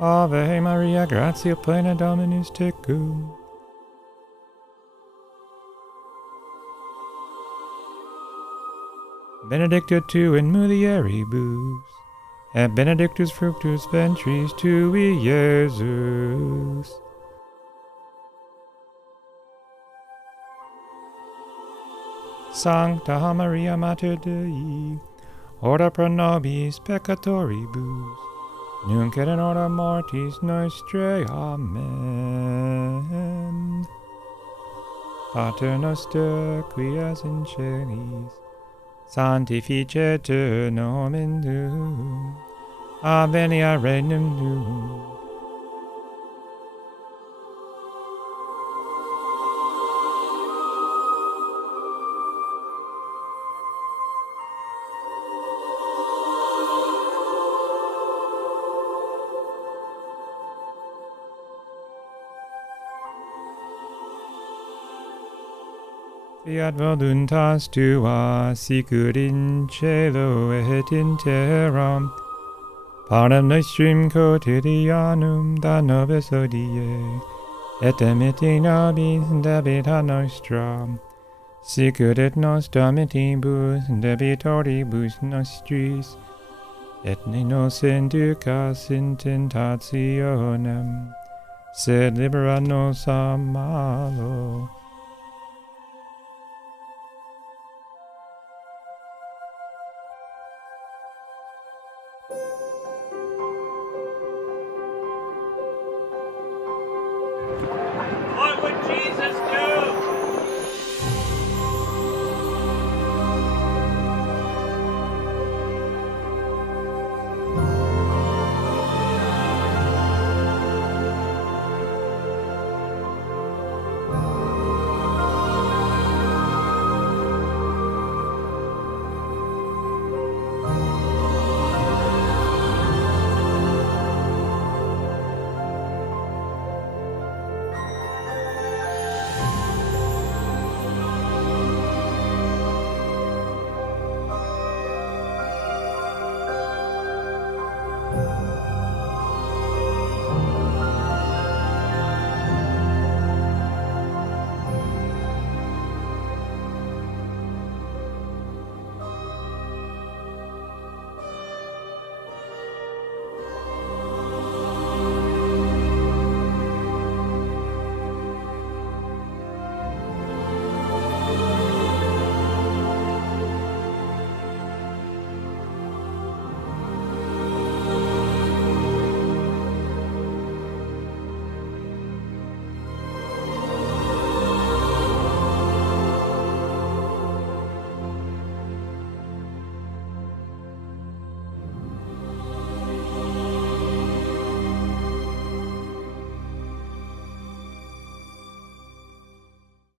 Ave Maria, gratia plena Dominus tecum. Benedicta tu in mulieribus, et benedictus fructus ventris tui, Iesus. Sancta Maria Mater Dei, ora pro nobis peccatoribus, nunc et in hora mortis nostrae. Amen. Pater noster, qui es in celis, sanctificetur nomen tuum, adveniat regnum tuum. Fiat voluntas tua, sicut in cielo et in terra. Panem nostrum quotidianum da nobis hodie, et dimitte nobis debita nostra, sicut et nos domitibus debitoribus nostris, et ne nos inducas in tentationem, sed libera nos a malo. What would Jesus